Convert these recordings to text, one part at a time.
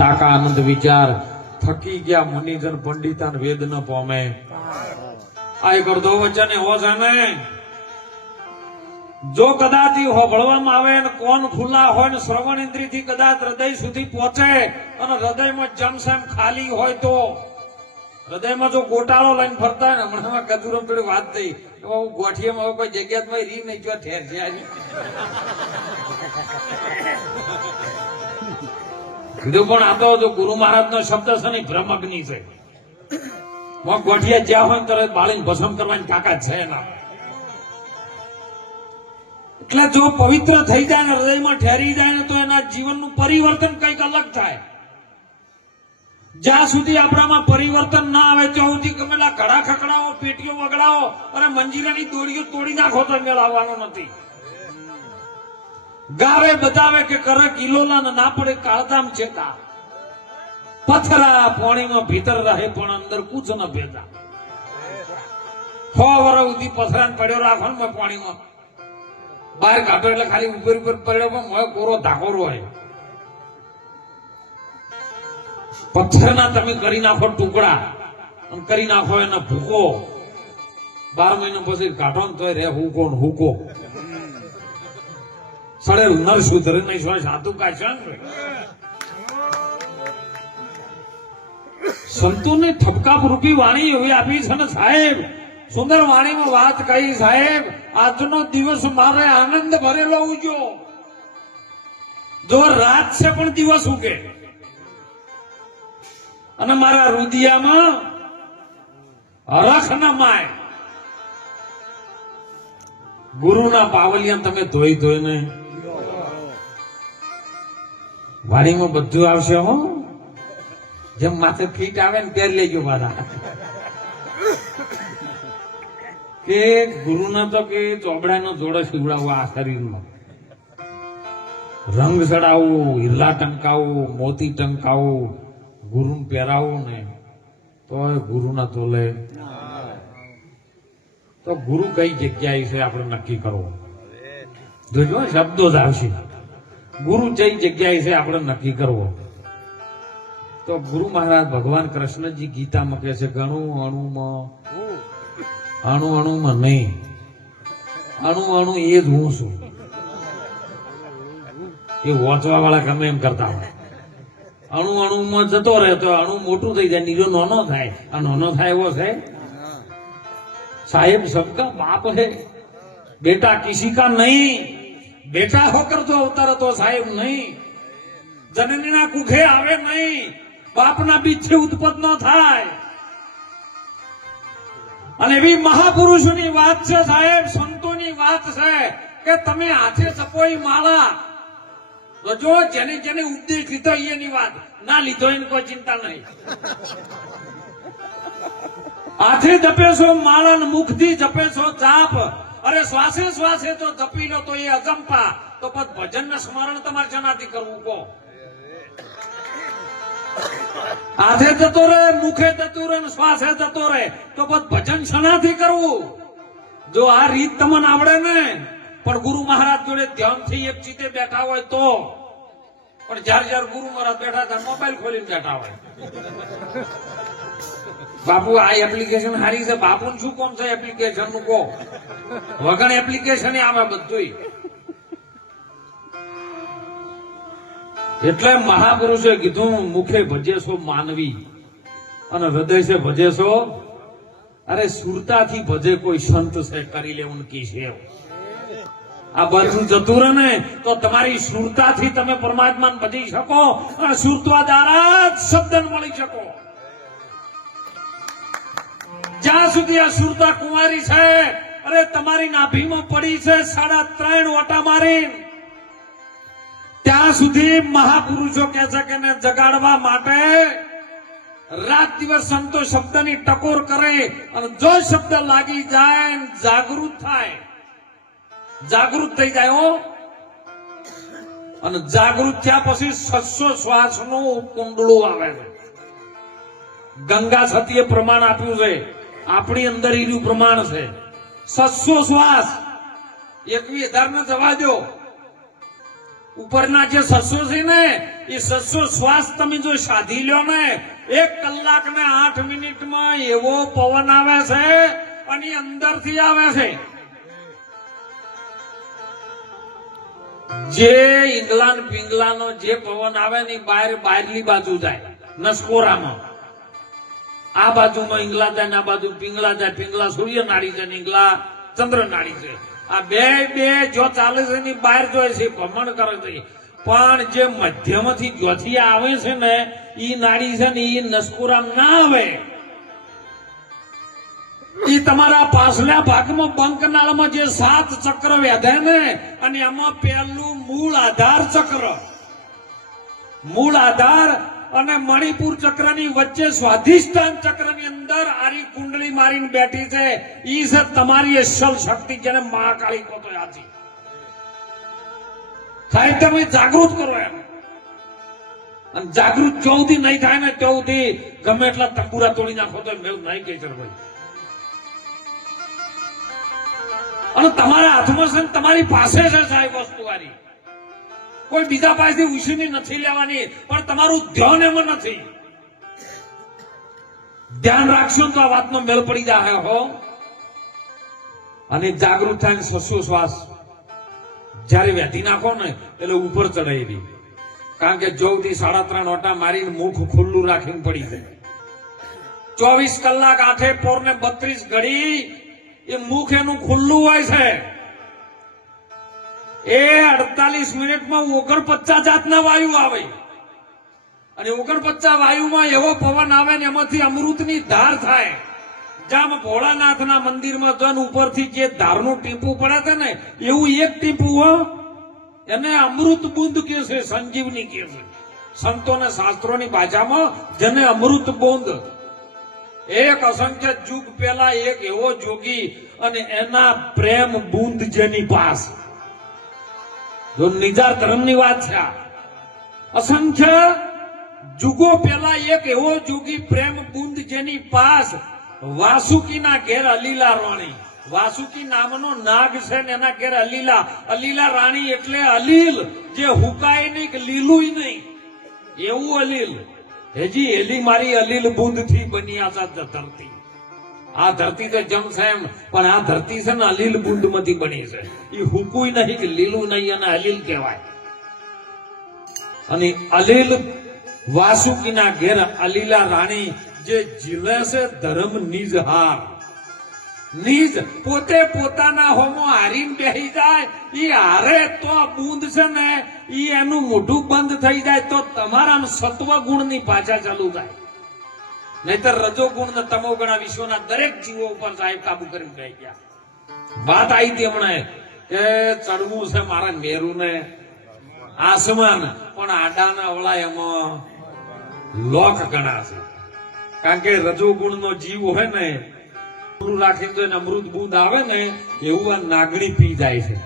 તાકા આનંદ વિચાર થકી ગયા મુનિજન પંડિતાન વેદ ન પામે આ એક અર્ધો વચન એવો છે ને જો કદાચ હોભળવામાં આવે ને કોન ખુલ્લા હોય ને શ્રવણ ઇન્દ્રિય થી કદાચ હૃદય સુધી પહોંચે અને હૃદયમાં જમસેમ ખાલી હોય તો હૃદયમાં જો ગોટાળો લઈને ફરતા હોય ને હમણાં કદુરમ થોડી વાત થઈ ગોઠિયામાં કોઈ જગ્યામાં રી નહીં જો ઠેર છે કીધું પણ આ તો જો ગુરુ મહારાજ નો શબ્દ છે ને બ્રહ્મગ્નિ છે ગોઠિયા જ્યાં હોય તરત બાળીને ભસ્મ કરવાની તાકાત છે ના એટલે જો પવિત્ર થઈ જાય ને હૃદયમાં ઠેરી જાય ને તો એના જીવનનું પરિવર્તન કંઈક અલગ થાય જ્યાં સુધી આપણામાં પરિવર્તન ના આવે ત્યાં સુધી ગમેલા ઘડા ખકડાવો પેટીઓ વગડાવો અને મંજીરાની દોડીઓ તોડી નાખો તો મેળવવાનો નથી ગાવે બતાવે કે કરે કિલોલા ના પડે કાળધામ ચેતા પથરા પાણીમાં ભીતર રહે પણ અંદર કુછ ન ભેદા 6 વર્ષ સુધી પથરાને પડ્યો રાખવાનું પાણીમાં બહાર કાઢો એટલે ખાલી ઉપર ઉપર પડ્યો પણ મોય કોરો ધાકોરો હોય પથ્થરના તમે કરી નાખો ટુકડા અને કરી નાખો એને ભૂકો 12 મહિના પછી કાઢો ને તોય રે હુકો ને હુકો સડે નર સુધરે નહીં શું સાધુ કાશે સંતોને ઠપકા રૂપી વાણી એવી આપી છે ને સાહેબ સુંદર વાણીમાં વાત કહી સાહેબ આજનો દિવસ મારે આનંદ ભરેલો ઉજો જો રાત છે પણ દિવસ ઉગે અને મારા રુદિયામાં હરખ ના માય ગુરુના પાવલિયા તમે ધોઈ ધોઈને વાડીમાં બધું આવશે હો જેમ માથે ફીટ આવે ને ત્યારે લેજો મારા કે ગુરુના તો કે ચોબડાનો જોડો શીવડાવવો આ શરીરમાં રંગ ચડાવવું હિરલા ટંકાવવું મોતી ટંકાવવું ગુરુને પહેરાવવું ને તો ગુરુના તોલે તો ગુરુ કઈ જગ્યાએ છે આપણે નક્કી કરવું જોજો શબ્દો જ આવશે ગુરુ કઈ જગ્યાએ છે આપણે નક્કી કરવો તો ગુરુ મહારાજ ભગવાન કૃષ્ણજી ગીતામાં કહે છે ઘણું અણુમાં નહીં અણુ એ જ હું છું એ વાંચવા વાળા ગમે એમ કરતા હોય અણુમાં જતો રહે તો અણુ મોટું થઈ જાય નીરો નાનો થાય આ નાનો થાય એવો છે साहेब सबका बाप है बेटा किसी का नहीं बेटा होकर जो अवतार तो साहेब नहीं जननी ना कुखे आवे नहीं बाप ना बीचे उत्पन्न न થાય અને એવી મહાપુરુષોની વાત છે સાહેબ સંતોની વાત છે કે તમે હાથે સપોઈ માળા તો જો જેને જેને ઉપદેશ લીધો એની વાત ના લીધો એની કોઈ ચિંતા નહીં હાથે જપે છો માળા મુખથી જપે છો જાપ અરે શ્વાસે શ્વાસે તો જપી લો તો એ અજંપા તો પછી ભજન ને સ્મરણ તમારે જનાથી કરવું કહો હાથે જતો રહે મુખે જતો રહે શ્વાસે જતો રહે તો પછી ભજન શનાથી કરવું જો આ રીત તમને આવડે ને પણ ગુરુ મહારાજ જોડે ધ્યાનથી એક ચીતે બેઠા હોય તો પણ જ્યારે ગુરુ મહારાજ બેઠા હતા મોબાઈલ ખોલીને બેઠા હોય બાપુ આ એપ્લિકેશન હારી છે બાપુ શું કોણ છે એપ્લિકેશન નું કહો વગર એપ્લિકેશન આવે બધું એટલે મહાપુરુષે કીધું મુખે ભજેશો માનવી અને હૃદય છે ભજેશો અરે સુરતાથી ભજે કોઈ સંત છે કરી લે ઉનકી છે આ બધું જતું રહે ને તો તમારી સુરતાથી તમે પરમાત્માને ભજી શકો અને સુરતવા દ્વારા જ શબ્દ મળી શકો જ્યાં સુધી આ સુરતા કુંવારી છે અરે તમારી નાભીમાં પડી છે 3.5 ઓટા મારી ત્યાં સુધી મહાપુરુષો કહે છે કે એને જગાડવા માટે રાત દિવસ સંતો શબ્દની ટકોર કરે અને જો શબ્દ લાગી જાય જાગૃત થાય જાગૃત થઈ જાય હો અને જાગૃત થયા પછી 600 શ્વાસનું કુંડળું આવે છે ગંગા સતીએ પ્રમાણ આપ્યું છે આપણી અંદર એનું પ્રમાણ છે 600 શ્વાસ 21,000 ને જવા દો ઉપરના જે 600 છે ને એ 600 શ્વાસ તમે જો સાધી લ્યો ને 1 કલાક ને 8 મિનિટમાં એવો પવન આવે છે અને અંદરથી આવે છે. જે ઇંગ્લાન્ડ પિંગલાનો જે પવન આવે ને બહારલી બાજુ જાય નસકોરામાં, આ બાજુમાં ઇંગલા જાય, આ બાજુ પિંગલા જાય. પિંગલા સૂર્ય નાડી છે, ઇંગલા ચંદ્ર નાડી છે. આ બે જો ચાલે છે ની બહાર જોય છે, ભ્રમણ કરે છે. પણ જે મધ્યમાંથી જ્યોથી આવે છે ને ઈ નાડી છે ને ઈ નસકોરામ ના આવે. ઈ તમારા પાછલા ભાગમાં બંકનાળમાં જે 7 ચક્ર વેધે ને અને એમાં પહેલું મૂળ આધાર ચક્ર, મૂળ આધાર અને મણિપુર ચક્રની વચ્ચે સ્વાધિષ્ઠાન ચક્રની અંદર આરી કુંડળી મારીને બેઠી છે. ઈ છે તમારી અસલ શક્તિ, જેને મહાકાળી કહો તો યાદી. સાહેબ તમે જાગૃત કરો એમ, અને જાગૃત ચોથી નહીં થાય ને ચોથી ગમે એટલા તંબુરા તોડી નાખો તો મેળ નહીં કહી ભાઈ. અને તમારા હાથમાં છે, તમારી પાસે છે સાહેબ વસ્તુ વાળી. કોઈ બીજા પાસેથી ઉછીની નથી લેવાની, પણ તમારું ધ્યાન એમાં નથી. ધ્યાન રાખશો તો આ વાતનો મેળ પડી જાય હો. અને જાગૃત થાય 600 શ્વાસ જયારે વેધી નાખો ને એટલે ઉપર ચડાઈ રહી. કારણ કે જોથી 3.5 ઓટા મારીને મુખ ખુલ્લું રાખીને પડી જાય. 24 કલાક 8 પોર ને 32 ઘડી એ મુખ એનું ખુલ્લું હોય છે. એ 48 મિનિટમાં 49 જાતના વાયુ આવે અને 49 વાયુમાં એવો પવન આવે ને એમાંથી અમૃતની ધાર થાય. જામ ભોળાનાથના મંદિરમાં જન ઉપરથી જે ધારનું ટીપું પડે છે ને એવું એક ટીપું હો, એને અમૃત બુંદ કહે છે, સંજીવની કહે છે સંતોને શાસ્ત્રોની ભાષામાં, જેને અમૃત બુંદ. એક અસંખ્ય યુગ પહેલા એક એવો જોગી અને એના પ્રેમ બુંદ જેની પાસ, જો નિજા ધર્મની વાત છે. અસંખ્ય યુગો પહેલા એક એવો જોગી પ્રેમ બુંદ જેની પાસ વાસુકીના ઘેર અલીલા રાણી. વાસુકી નામનો નાગ છે ને એના ઘેર અલીલા. અલીલા રાણી એટલે અલીલ, જે હુકાય નહીં કે લીલું નહીં એવું અલીલ. હેજી એલી મારી અલીલ બુંદ થી બની આ ધરતી. આ ધરતી તો જમ છે એમ, પણ આ ધરતી છે ને અલીલ બુંદ માંથી બની છે. એ હુકુય નહીં કે લીલું નહીં, અને અલીલ કહેવાય. અને અલીલ વાસુકીના ઘેર અલીલા રાણી જે જીલે છે ધર્મ નિજ હાર. નિજ પોતે પોતાના હોમો હારીને બેસી જાય. ઈ હારે તો આ બુંદ છે ને ઈ એનું મોઢું બંધ થઈ જાય તો તમારા સત્વ ગુણ ની પાછા ચાલુ થાય. નહીતર રજો ગુણ ને તમો ગુણ વિશ્વના દરેક જીવો ઉપર સાહેબ કાબુ કરી રહી ગયા. વાત આવી હતી હમણાં કે ચડવું છે મારા મેરુ ને આસમાન, પણ આડાના ઓળા એમાં લોક ગણા છે. કારણ કે રજો ગુણ નો જીવ હોય ને રાખીને તો એને અમૃત બુંદ આવે ને એવું આ નાગણી પી જાય છે.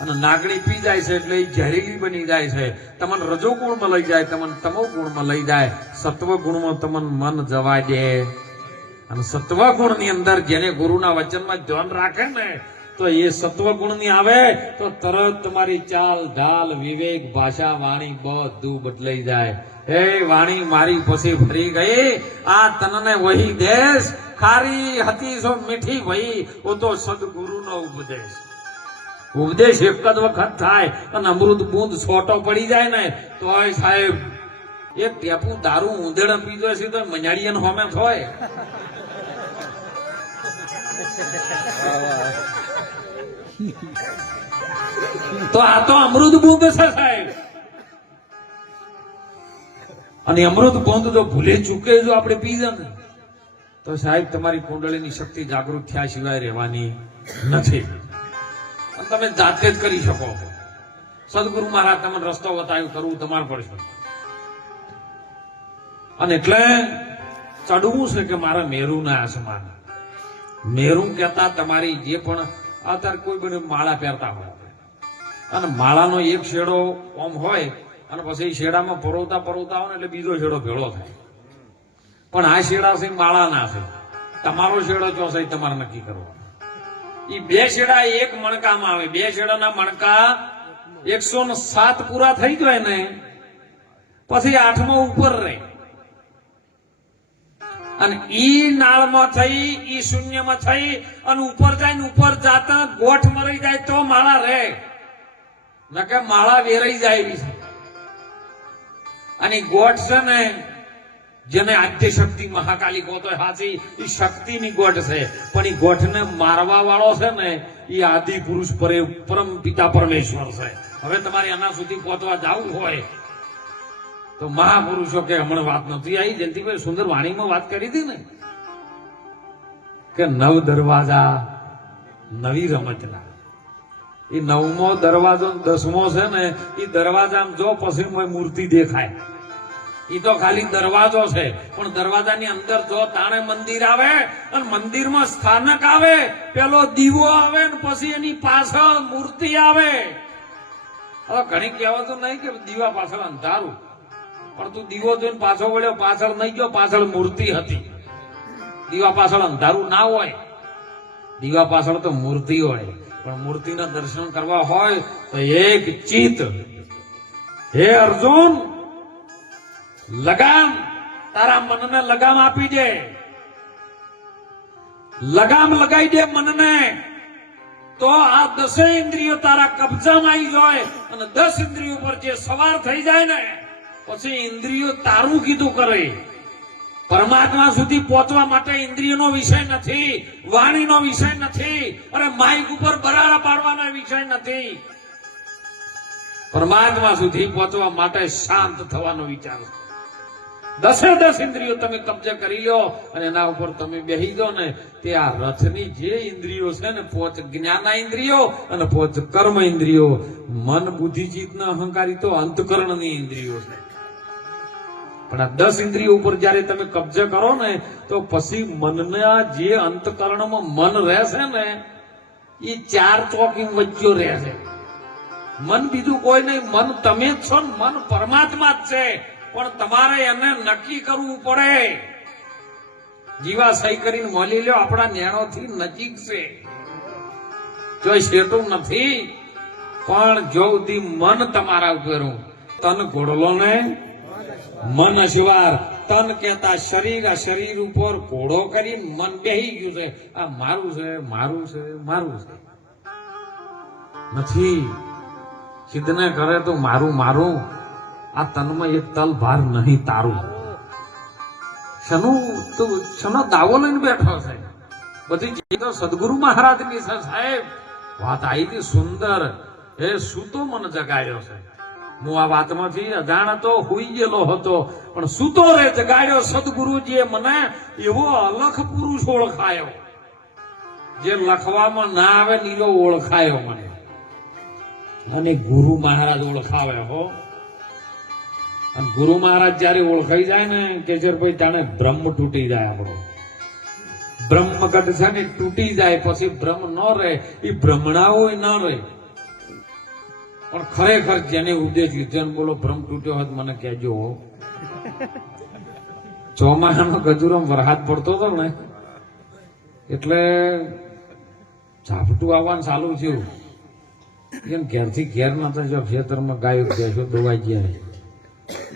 અને નાગણી પી જાય છે એટલે એ ઝેરીલી બની જાય છે. તમને રજો ગુણમાં લઈ જાય, તમને તમો ગુણમાં લઈ જાય, સત્વ ગુણમાં તમને મન જવા દે. અને સત્વ ગુણ ની અંદર જેને ગુરુના વચનમાં ધ્યાન રાખે ને તો એ સત્વ ગુણ ની આવે તો તરત તમારી ચાલ ઢાલ વિવેક ભાષા વાણી બધું બદલાઈ જાય. હે વાણી મારી પછી ફરી ગઈ, આ તનને વહી દેશ ખારી હતી સો મીઠી વહી, ઓ તો સદગુરુનો ઉપદેશ. ઉપદેશ એક જ વખત થાય અને અમૃત બુંદ છોટો પડી જાય ને તો સાહેબ એક ટેપુ દારૂ ઊંધેડા પીધો છે તો મજાડીયાને હોમે થાય. તો આ તો અમૃત બુંદ છે સાહેબ. અને અમૃત બુંદ જો ભૂલે ચૂકે જો આપણે પી જાય ને તો સાહેબ તમારી કુંડળીની શક્તિ જાગૃત થયા સિવાય રહેવાની નથી. અને તમે જાતે જ કરી શકો. સદગુરુ મહારાજ તમને રસ્તો બતાવ્યો, કરવું તમારે પડશે. અને એટલે ચડવું છે કે મારા મેરુ ના આસમાન. મેરુ કહેતા તમારી જે પણ અત્યારે કોઈ બને માળા પહેરતા હોય અને માળાનો એક શેડો ઓમ હોય અને પછી શેડામાં પરોવતા હોય ને એટલે બીજો શેડો ભેળો થાય. પણ આ શેડા છે માળા ના છે. તમારો શેડો ચો છે તમારે નક્કી કરવો. એ બે શેડા એક મણકામાં આવે. બે શેડાના મણકા 107 પૂરા થઈ જાય ને પછી 8મો ઉપર રહે અને ઈ નાળમાં થઈ ઈ શૂન્યમાં થઈ અને ઉપર જાય ને ઉપર જાતા ગોઠ મરી જાય તો માળા રહે નકે માળા વેરાઈ જાય એવી છે. અને ગોઠ છે ને જેને આદ્ય શક્તિ મહાકાલી કહો તો હાચી એ શક્તિની ગોઠ છે પણ એ ગોઠને મારવા વાળો છે ને એ આદિ પુરુષ પરમ પિતા પરમેશ્વર છે. હવે તમારે એના સુધી પહોંચવા જવું હોય તો મહાપુરુષો કે હમણાં વાત નથી આવી જયંતિભાઈ સુંદર વાણીમાં વાત કરી હતી ને કે 9 દરવાજા નવી રમતના એ 9મો દરવાજો 10મો છે ને એ દરવાજામાં જો પછી મૂર્તિ દેખાય એ તો ખાલી દરવાજો છે પણ દરવાજાની અંદર જો તાણે મંદિર આવે અને મંદિરમાં સ્થાનક આવે પેલો દીવો આવે ને પછી એની પાછળ મૂર્તિ આવે. હવે ઘણી કહેવાતું નહીં કે દીવા પાછળ અંધારું પણ તું દીવો જોઈને પાછો વળ્યો પાછળ નહીં ગયો પાછળ મૂર્તિ હતી. દીવા પાછળ અંધારું ના હોય દીવા પાછળ તો મૂર્તિ હોય પણ મૂર્તિના દર્શન કરવા હોય તો એક ચિત્ત હે અર્જુન લગામ તારા મનને લગામ આપી દે લગામ લગાઈ દે મનને તો આ 10 ઇન્દ્રિયો તારા કબજામાં આવી જાય અને 10 ઇન્દ્રિયો પર જે સવાર થઈ જાય ને પછી ઇન્દ્રિયો તારું કીધું કરે. પરમાત્મા સુધી પહોંચવા માટે ઇન્દ્રિયનો વિષય નથી વાણીનો વિષય નથી અને માઇક ઉપર બરાડા પાડવાનો વિષય નથી. પરમાત્મા સુધી પહોંચવા માટે શાંત થવાનો વિચાર છે. 10 ઇન્દ્રિયો તમે કબજે કરી લો અને એના ઉપર તમે બેહી દો ને તે આ રથની જે ઇન્દ્રિયો છે ને પોચ જ્ઞાન ઇન્દ્રિયો અને પોચ કર્મ ઇન્દ્રિયો મન બુદ્ધિ ચિત્ત અહંકારી તો અંતકરણની ઇન્દ્રિયો છે. પણ આ 10 ઇન્દ્રિયો ઉપર જયારે તમે કબજે કરો ને તો પછી મનના જે અંતકરણમાં મન રહેશે ને એ 4 ચોકી વચ્ચે રહેશે. મન બીજું કોઈ નહીં મન તમે જ છો ને મન પરમાત્મા જ છે પણ તમારે એને નક્કી કરવું પડે. જીવા સહી કરીને મળી લ્યો આપણા નેણોથી નજીક છે જો શેટું નથી પણ જો સુધી મન તમારા ઉપર તન ઘોડલો ને મન અશવાર તન કહેતા શરીર આ શરીર ઉપર ઘોડો કરી મન બેહી ગયું છે આ મારું છે મારું છે મારું છે નથી. સિદ્ધને કરે તો મારું મારું આ તનમાં એક તલ ભાર નહીં તારું. શનો દાવો લઈને બેઠો છે બધી તો સદગુરુ મહારાજ ની છે સાહેબ. વાત આવી હતી સુંદર એ સૂતો મને જગાડ્યો છે. હું આ વાતમાંથી અજાણ હતો હુઈ ગયેલો હતો પણ સૂતો રે જગાડ્યો સદગુરુજીએ મને એવો અલખ પુરુષ ઓળખાયો જે લખવામાં ના આવે નીલો ઓળખાયો મને અને ગુરુ મહારાજ ઓળખાવે હો. અને ગુરુ મહારાજ જયારે ઓળખાઈ જાય ને કેશરભાઈ જાણે બ્રહ્મ તૂટી જાય આપણો બ્રહ્મગઢ છે ને તૂટી જાય પછી બ્રહ્મ ન રહે એ ભ્રમણાઓ ન રહે. પણ ખરેખર જેને ઉપદેશ લીધો બોલો બ્રહ્મ તૂટ્યો હોય મને કહેજો. ચોમાસાનો ગજુરમ વરસાદ પડતો હતો ને એટલે ઝાપટું આવવાનું ચાલુ થયું. ઘેરથી ઘેર નતા જો ખેતરમાં ગાયો ભેંસો દોવાઈ ગયા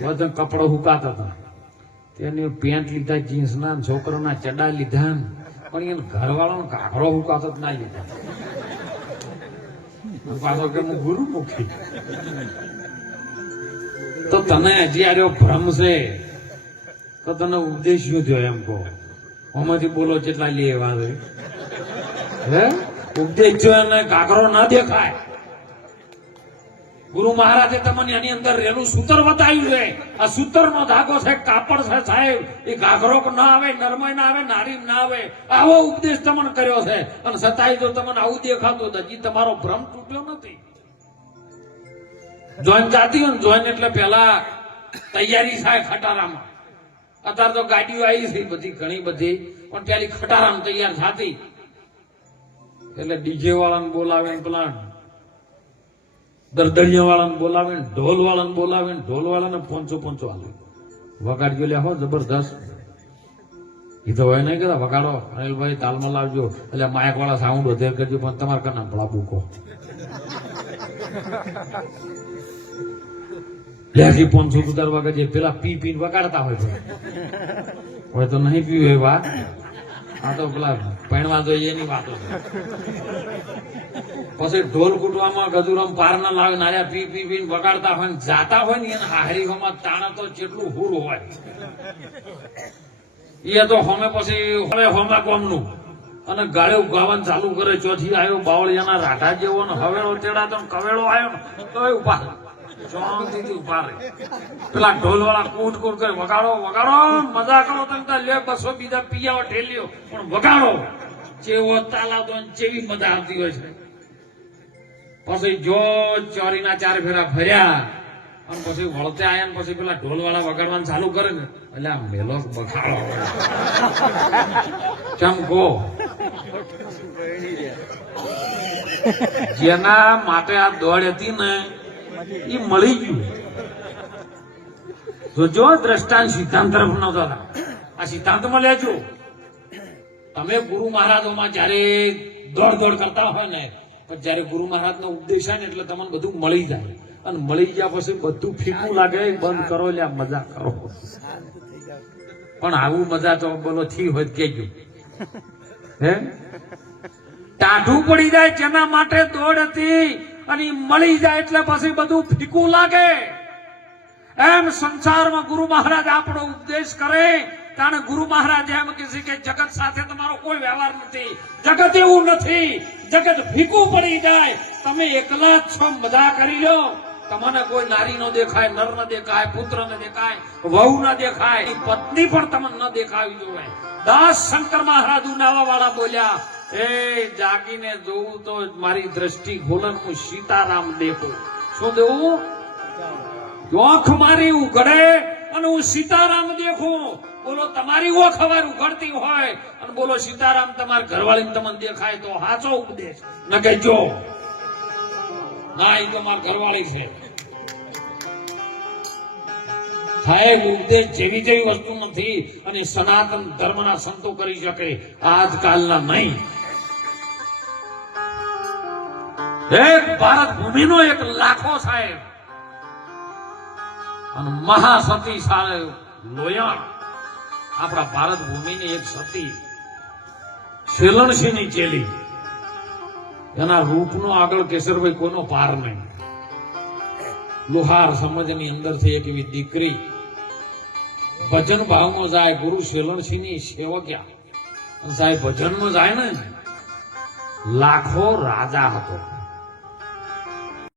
બધા કપડો હુકાતા હતા તેની પેન્ટ લીધા જીન્સના છોકરાના ચડા લીધા પણ એને ઘરવાળાનો ઘાઘરો હુકાતો ના લીધા. પાછો કે હું ગુરુ મૂકી તો તને હજી આર્યો ભ્રમ છે તો તને ઉપદેશ શું થયો એમ કહો. આમાંથી બોલો કેટલા લે એવા હે ઉપદેશ જો એને ઘાઘરો ના દેખાય. ગુરુ મહારાજે તમને એની અંદર રહેલું સૂત્ર બતાવ્યું છે. આ સૂત્ર નો ધાગો છે કાપડ છે સાહેબ. એ ઘાઘરો ના આવે નરમાઈ ના આવે નારી ના આવે આવો ઉપદેશ તમને કર્યો છે અને છતાંય જો તમને આવું દેખાતું હજી તમારો ભ્રમ તૂટ્યો નથી. જોઈન જાતી હોય ને જોઈન એટલે પેલા તૈયારી થાય ખટારામાં. અત્યારે તો ગાડીઓ આવી છે બધી ઘણી બધી પણ પેલી ખટારામાં તૈયાર થતી એટલે ડીજે વાળાને બોલાવે પેલા દરદડિયા વાળાને બોલાવે ઢોલ વાળાને બોલાવે ઢોલ વાળાને પોંચો હાલે વગાડજો લે હો જબરદસ્ત. એ તો હોય નહીં કેતા વગાડો અનિલભાઈ તાલમાં લાવજો એટલે માયક વાળા સાઉન્ડ વધારે કરજો પણ તમારે કના ભલા બૂકો ત્યાંથી 500 ઉતારવા કે જે પેલા પી પીને વગાડતા હોય તો નહીં પીવું એ વાત, આ તો પેલા પૈણવા જોઈએ એની વાતો છે. પછી ઢોલ કૂટવામાં ગજુરામ પાર ના લાવે નાર્યા પી પી પીને વગાડતા હોય ને જાતા હોય ને એને હારીઓમાં તાણા તો જેટલું હુર હોય એ તો હોમે પછી હવે હોમા કોમનું અને ગાળ્યો ગાવાનું ચાલુ કરે. ચોથી આવ્યો બાવળિયાના રાઠા જેવો ને હવેળો તેડાતો કવેળો આવ્યો ને તો ઉભા શાંતિથી ઉભા રહે. પેલા ઢોલ વાળા કૂટ કૂટ કરે વગાડો વગાડો મજા કરો તમે લે 200 બીજા પિયાઓ ઠેલ્યો પણ વગાડો. જેવો તાલાતો જેવી મજા આવતી હોય છે. પછી જો ચોરીના 4 ફેરા ફર્યા અને પછી વળતે આયા ને પછી પેલા ઢોલ વાળા વગાડવાનું ચાલુ કરે ને એટલે આ મેલો બખાડો ચમકો. જેના માટે આ દોડ હતી ને એ મળી ગયું. તો જો દ્રષ્ટાંત સિદ્ધાંત તરફ નતો. આ સિદ્ધાંતમાં લેજો. તમે ગુરુ મહારાજોમાં જયારે દોડ કરતા હોય ને જયારે ગુરુ મહારાજ નો ઉપદેશ થાય ને એટલે તમને બધું મળી જાય અને મળી ગયા પછી બધું ફીકું લાગે. બંધ કરો લ્યા મજા કરો. પણ આવું મજા તો બોલો થી હોય કેજો હે ટાઢું પડી જાય જેના માટે દોડ હતી અને મળી જાય એટલે પછી બધું ફીકું લાગે. એમ સંસારમાં ગુરુ મહારાજ આપણો ઉપદેશ કરે કારણ ગુરુ મહારાજ એમ કહે છે કે જગત સાથે તમારો કોઈ વ્યવહાર નથી. જગત એવું નથી. જગત ફીકું પડી જાય. તમે એકલા જ છો મજા કરી લો. તમને કોઈ નારી નો દેખાય, નર ન દેખાય, પુત્ર ન દેખાય, વહુ ન દેખાય, પત્ની પણ તમને ન દેખાવી જોઈએ. દાસ શંકર મહારાજ ઉનાવા વાળા બોલ્યા એ જાગીને જોઉં તો મારી દ્રષ્ટિ ખોલન હું સીતારામ દેખું. શું દેવું? ઓખ મારી ઉઘડે અને હું સીતારામ દેખું. બોલો તમારી ઓખ અવાર ઉઘડતી હોય અને બોલો સીતારામ તમારા ઘરવાળી તમને દેખાય તો સાચો ઉપદેશ ન કહેજો. ના એ તો મારા ઘરવાળી છે. સાહેબ ઉપદેશ જેવી જેવી વસ્તુ નથી અને સનાતન ધર્મના સંતો કરી શકે આજકાલના નહીં. એક ભારત ભૂમિનો એક લાખો સાહેબ અને મહાસતી સાહેબ લોયા આપણા ભારત ભૂમિની એક સતી શેલણસિંહની ચેલી. એના રૂપનો આગળ કેસરભાઈ કોઈનો પાર નહીં. લુહાર સમાજની અંદરથી એક એવી દીકરી ભજન ભાવમાં જાય. ગુરુ શેલણસિંહની સેવક્યા સાહેબ ભજનમાં જાય ને લાખો રાજા હતો.